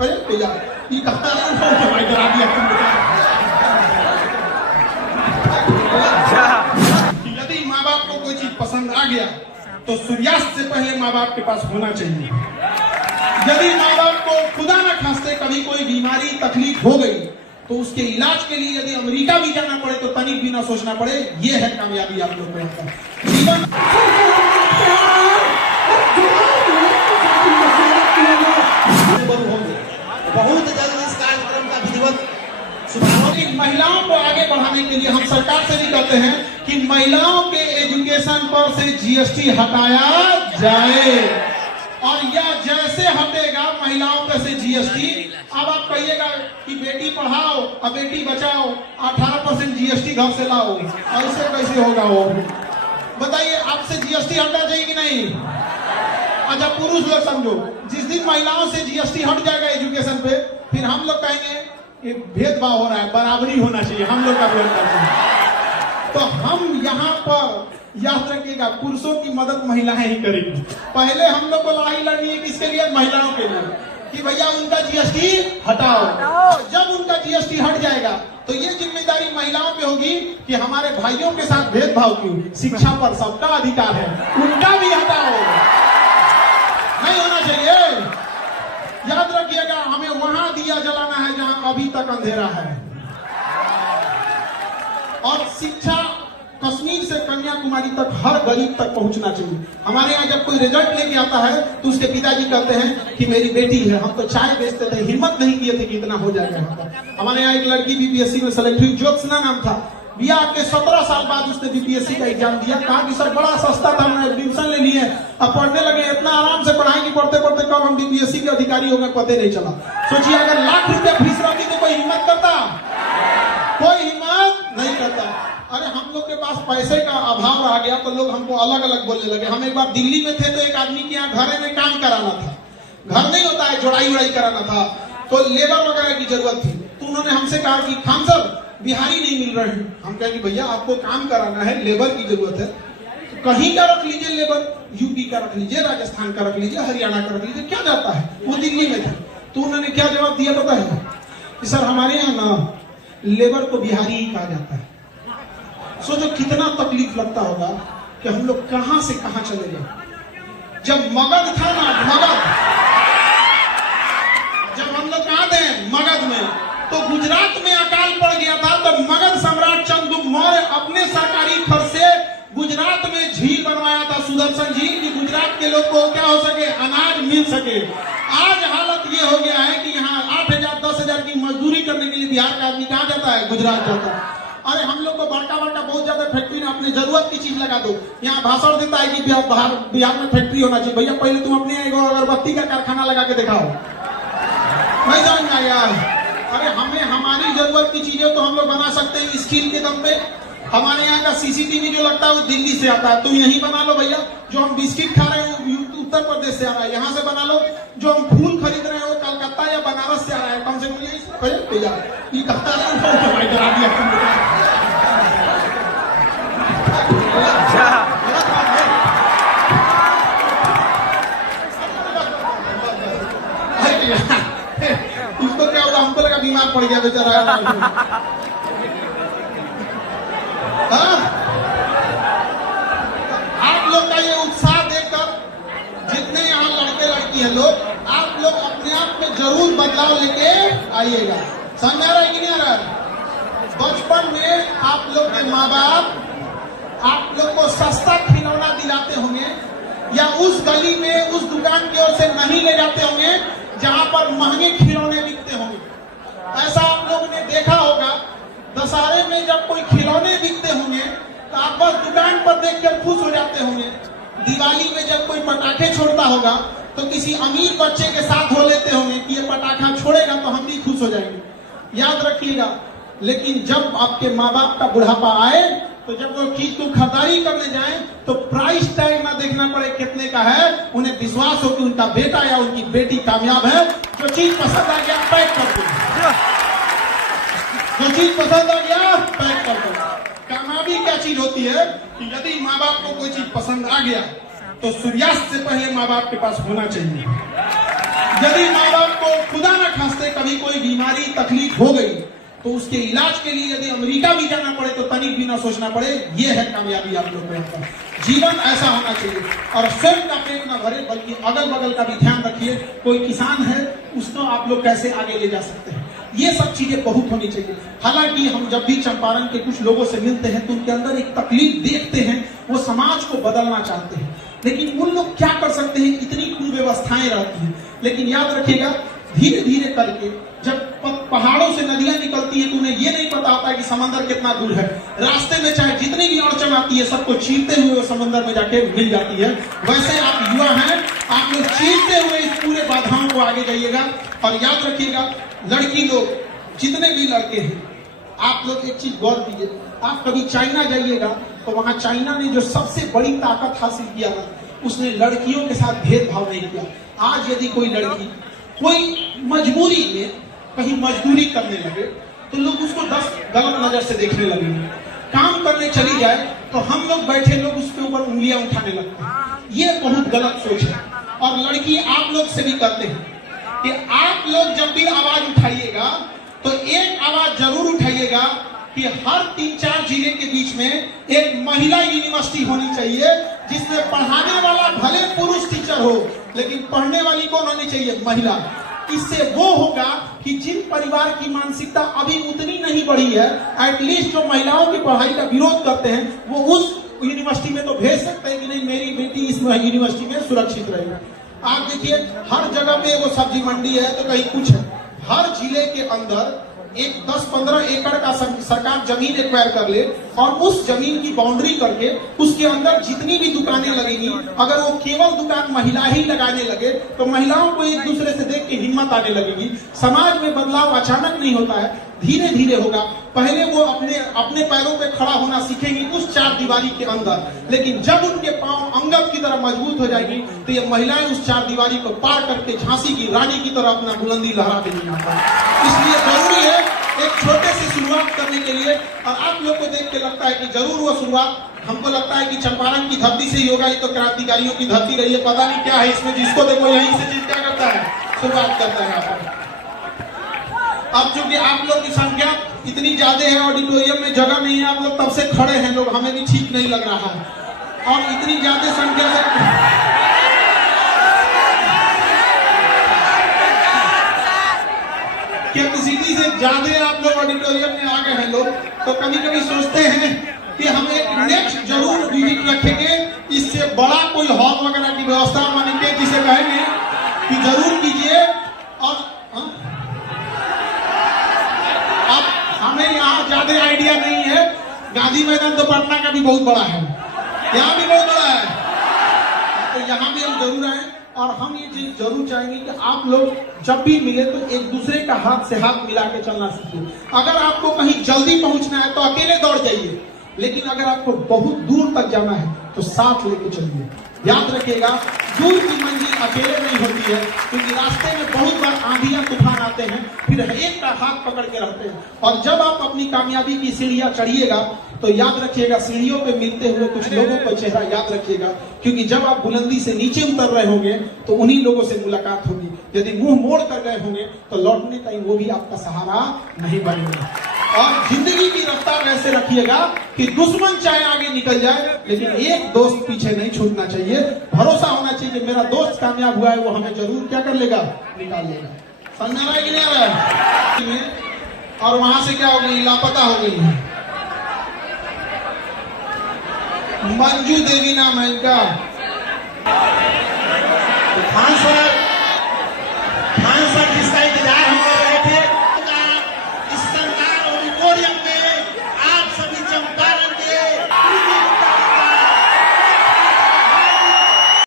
भैया ये करा दिया यदि माँ बाप को कोई चीज पसंद आ गया तो सूर्यास्त से पहले माँ बाप के पास होना चाहिए। यदि माँ बाप को खुदा न खास्ते कभी कोई बीमारी तकलीफ हो गई तो उसके इलाज के लिए यदि अमेरिका भी जाना पड़े तो तनिक भी ना सोचना पड़े। ये है कामयाबी आप लोग को जीवन। बहुत जल्द इस कार्यक्रम का विधिवत शुभारंभ। महिलाओं को आगे बढ़ाने के लिए हम सरकार से भी कहते हैं कि महिलाओं के एजुकेशन पर से जीएसटी हटाया जाए और यह जैसे हटेगा महिलाओं पर से जीएसटी। अब आप कहिएगा कि बेटी पढ़ाओ और बेटी बचाओ, 18% जीएसटी घर से लाओ, ऐसे कैसे होगा वो बताइए। आपसे जीएसटी हटना चाहिए कि नहीं? अच्छा पुरुष लोग समझो, जिस दिन महिलाओं से जीएसटी हट जाएगा एजुकेशन पे, फिर हम लोग कहेंगे ये भेदभाव हो रहा है, बराबरी होना चाहिए, हम लोग का विरोध करते हैं। तो हम यहाँ पर याद रखिएगा पुरुषों की मदद महिलाएं ही करेंगी। पहले हम लोग को लड़ाई लड़नी है किसके लिए? महिलाओं के लिए, कि भैया उनका जीएसटी हटाओ। जब उनका जीएसटी हट जाएगा तो ये जिम्मेदारी महिलाओं पे होगी कि हमारे भाइयों के साथ भेदभाव क्यों, शिक्षा पर सबका अधिकार है, उनका भी हटाओ। नहीं होना चाहिए। याद रखिएगा हमें वहां दिया जलाना है जहां अभी तक अंधेरा है। और शिक्षा कश्मीर से कन्याकुमारी तक हर गरीब तक पहुंचना चाहिए। हमारे यहाँ जब कोई रिजल्ट लेके आता है तो उसके पिताजी कहते हैं कि मेरी बेटी है, हम तो चाय बेचते थे, हिम्मत नहीं किए थे कि इतना हो जाएगा यहाँ पर। हमारे यहाँ एक लड़की बीपीएससी में सेलेक्ट हुई, ज्योत्सना नाम था। बियाह के 17 साल बाद उसने बीपीएससी का एग्जाम दिया। कहा कि सर बड़ा सस्ता था, हमने एडमिशन ले लिए, अब पढ़ने लगे, इतना आराम से पढ़ाएंगे, पढ़ते पढ़ते कब हम बीपीएससी के अधिकारी हो गए पता नहीं चला। सोचिए अगर लाख रुपया फीस रहती तो कोई हिम्मत करता? कोई हिम्मत नहीं करता। अरे हम लोग के पास पैसे का अभाव आ गया तो लोग हमको अलग अलग बोलने लगे। हम एक बार दिल्ली में थे तो एक आदमी के यहाँ घरे में काम कराना था, घर नहीं होता है, जोड़ाई उड़ाई कराना था, तो लेबर वगैरह की जरूरत थी। तो उन्होंने हमसे कहा कि खान सर बिहारी नहीं मिल रहे हैं। हम कहे कि भैया आपको काम कराना है, लेबर की जरूरत है, तो कहीं का रख लीजिए लेबर, यूपी का रख लीजिए, राजस्थान का रख लीजिए, हरियाणा का रख लीजिए, क्या जाता है। वो दिल्ली में थे तो उन्होंने क्या जवाब दिया पता है कि सर हमारे यहाँ ना लेबर को बिहारी ही कहा जाता है। सोचो कितना तकलीफ लगता होगा कि हम लोग कहां से कहां चले गए। जब मगध था ना, मगध, जब हम लोग कहां थे मगध में, तो गुजरात में अकाल पड़ गया था। तो मगध सम्राट चंद्रगुप्त मौर्य अपने सरकारी खर्च से गुजरात में झील बनवाया था, सुदर्शन झील, कि गुजरात के लोग को क्या हो सके, अनाज मिल सके। आज हालत ये हो गया है कि यहाँ 8,000 10,000 की मजदूरी करने के लिए बिहार का आदमी कहाँ जाता है? गुजरात जाता है। अरे हम लोग को बड़का बड़का बहुत ज्यादा फैक्ट्री में अपने जरूरत की चीज लगा दो। यहाँ भाषण देता है कि बिहार में फैक्ट्री होना चाहिए। भैया पहले तुम अपने एक अगरबत्ती का कारखाना लगा के दिखाओ, नहीं समझ में आया? अरे हमें हमारी जरूरत की चीजें तो हम लोग बना सकते हैं स्किल के दम पे। हमारे यहाँ का सीसीटीवी जो लगता है वो दिल्ली से आता है, तुम यहीं बना लो भैया। जो हम बिस्किट खा रहे हैं वो उत्तर प्रदेश से आ रहा है, यहाँ से बना लो। जो हम फूल खरीद रहे हैं वो कलकत्ता या बनारस से आ रहा है, कम से कम भैया ये कहता है इसको क्या होगा, हमको लगा बीमार पड़ गया बेचारा। आप लोग का ये उत्साह देखकर जितने यहाँ लड़के लड़की हैं लोग, आप लोग अपने आप में जरूर बदलाव लेके आइएगा। समझ आ रहा है कि नहीं आ रहा है? बचपन में आप लोग के माँ बाप आप लोग को सस्ता खिलौना दिलाते होंगे, या उस गली में उस दुकान की ओर से नहीं ले जाते होंगे जहां पर महंगे खिलौने बिकते होंगे। ऐसा आप लोगों ने देखा होगा, दशहरे में जब कोई खिलौने बिकते होंगे तो आप बस दुकान पर देखकर खुश हो जाते होंगे। दिवाली में जब कोई पटाखे छोड़ता होगा तो किसी अमीर बच्चे के साथ हो लेते होंगे कि ये पटाखा छोड़ेगा तो हम भी खुश हो जाएंगे। याद रखिएगा, लेकिन जब आपके माँ बाप का बुढ़ापा आए तो जब वो चीज को खरीदारी करने जाए तो प्राइस टैग ना देखना पड़े कितने का है, उन्हें विश्वास हो कि उनका बेटा या उनकी बेटी कामयाब है। जो चीज पसंद आ गया पैक कर दो, जो चीज पसंद आ गया पैक कर दो। कामयाबी क्या चीज होती है कि यदि माँ बाप को कोई चीज पसंद आ गया तो सूर्यास्त से पहले माँ बाप के पास होना चाहिए। यदि माँ बाप को खुदा न तकलीफ हो गई तो उसके इलाज के लिए यदि अमेरिका भी जाना पड़े तो तनिक भी ना सोचना पड़े। ये है कामयाबी आप लोग को। जीवन ऐसा होना चाहिए और स्वयं का पेट ना भरे बल्कि अगल बगल का भी ध्यान रखिए। कोई किसान है उसको आप लोग कैसे आगे ले जा सकते हैं, ये सब चीजें बहुत होनी चाहिए। हालांकि हम जब भी चंपारण के कुछ लोगों से मिलते हैं तो उनके अंदर एक तकलीफ देखते हैं, वो समाज को बदलना चाहते हैं, लेकिन उन लोग क्या कर सकते हैं, इतनी कुव्यवस्थाएं रहती हैं। लेकिन याद रखिएगा धीरे धीरे करके जब पहाड़ों से नदियां निकलती हैं तो उन्हें ये नहीं पता होता है कि समंदर कितना दूर है। रास्ते में चाहे जितनी भी अड़चन आती है सबको चीरते हुए वो समंदर में जाके मिल जाती है। वैसे आप युवा हैं, आप लोग चीरते हुए इस पूरे बाधाओं को आगे जाइएगा। और याद रखिएगा लड़की लोग जितने भी लड़के हैं, आप लोग एक चीज गौर कीजिए, आप कभी चाइना जाइएगा तो वहां चाइना ने जो सबसे बड़ी ताकत हासिल किया ना, उसने लड़कियों के साथ भेदभाव नहीं किया। आज यदि कोई लड़की कोई मजबूरी में कहीं मजदूरी करने लगे तो लोग उसको 10 गलत नजर से देखने लगे। काम करने चली जाए तो हम लोग बैठे लोग उसके ऊपर उंगलियां उठाने लगते हैं। ये बहुत गलत सोच है। और लड़की आप लोग से भी करते हैं कि आप लोग जब भी आवाज उठाइएगा तो एक आवाज जरूर उठाइएगा कि हर 3-4 जिले के बीच में एक महिला यूनिवर्सिटी होनी चाहिए, जिसमें पढ़ाने वाला भले पुरुष टीचर हो लेकिन पढ़ने वाली कौन होनी चाहिए, महिला। इससे वो होगा कि जिन परिवार की मानसिकता अभी उतनी नहीं बढ़ी है, एटलीस्ट जो महिलाओं की पढ़ाई का विरोध करते हैं वो उस यूनिवर्सिटी में तो भेज सकते हैं कि नहीं मेरी बेटी इस यूनिवर्सिटी में सुरक्षित रहेगी। आप देखिए हर जगह पे वो सब्जी मंडी है तो कहीं कुछ है। हर जिले के अंदर एक 10-15 एकड़ का सरकार जमीन एक्वायर कर ले और उस जमीन की बाउंड्री करके उसके अंदर जितनी भी दुकानें लगेंगी, अगर वो केवल दुकान महिला ही लगाने लगे तो महिलाओं को एक दूसरे से देख के हिम्मत आने लगेगी। समाज में बदलाव अचानक नहीं होता है, धीरे धीरे होगा। पहले वो अपने पैरों पे खड़ा होना सीखेंगी उस 4 दीवारी के अंदर, लेकिन जब उनके पांव अंगद की तरह मजबूत हो जाएगी तो ये महिलाएं उस 4 दीवारी को पार करके झांसी की रानी की तरह अपना बुलंदी लहरा देंगी यहाँ पर। इसलिए जरूरी है एक छोटे से शुरुआत करने के लिए। और आप लोग को देख के लगता है कि जरूर वो शुरुआत, हमको लगता है कि चंपारण की धरती से ही होगा, ये तो क्रांतिकारियों की धरती रही है, पता नहीं क्या है इसमें, जिसको देखो यहीं से चीज क्या करता है, शुरुआत करता है यहाँ पर। अब चूंकि आप लोग की संख्या इतनी ज्यादा है, ऑडिटोरियम में जगह नहीं है, आप लोग तब से खड़े हैं लोग, हमें भी ठीक नहीं लग रहा है। और इतनी ज्यादा संख्या से कैपेसिटी से ज्यादा आप लोग ऑडिटोरियम में आ गए हैं लोग, तो कभी कभी सोचते हैं कि हम एक नेक्स्ट जरूर विजिट रखेंगे, इससे बड़ा कोई हॉल वगैरह की व्यवस्था मानेंगे, जिसे कहेंगे कि जरूर कीजिए। और अब हमें यहाँ ज्यादा आइडिया नहीं है, गांधी मैदान तो पटना का भी बहुत बड़ा है, यहाँ भी बहुत बड़ा है, तो यहाँ भी हम जरूर आए। और हम ये चीज जरूर चाहेंगे कि आप लोग जब भी मिले तो एक दूसरे का हाथ से हाथ मिला के चलना सीखिए। अगर आपको कहीं जल्दी पहुंचना है तो अकेले दौड़ जाइए, लेकिन अगर आपको बहुत दूर तक जाना है तो साथ लेके चलिए। याद रखिएगा दूर की मंजिल अकेले नहीं होती है, क्योंकि रास्ते में बहुत बार आंधियां तूफान आते हैं, फिर एक का हाथ पकड़ के रहते हैं। और जब आप अपनी कामयाबी की सीढ़ियां चढ़िएगा तो याद रखिएगा सीढ़ियों पे मिलते हुए कुछ लोगों का चेहरा याद रखिएगा, क्योंकि जब आप बुलंदी से नीचे उतर रहे होंगे तो उन्हीं लोगों से मुलाकात होगी। यदि मुंह मोड़ कर गए होंगे तो लौटने टाइम वो भी आपका सहारा नहीं बनेगा। और जिंदगी की रफ्तार ऐसे रखिएगा कि दुश्मन चाहे आगे निकल जाए लेकिन एक दोस्त पीछे नहीं छूटना चाहिए। भरोसा होना चाहिए मेरा दोस्त कामयाब हुआ है, वो हमें जरूर क्या कर लेगा, निकाल लेगा। समझ रहा है कि नहीं आ रहा है? और वहां से क्या हो गई, लापता हो गई है मंजू देवी नाम है इनका। खान साहब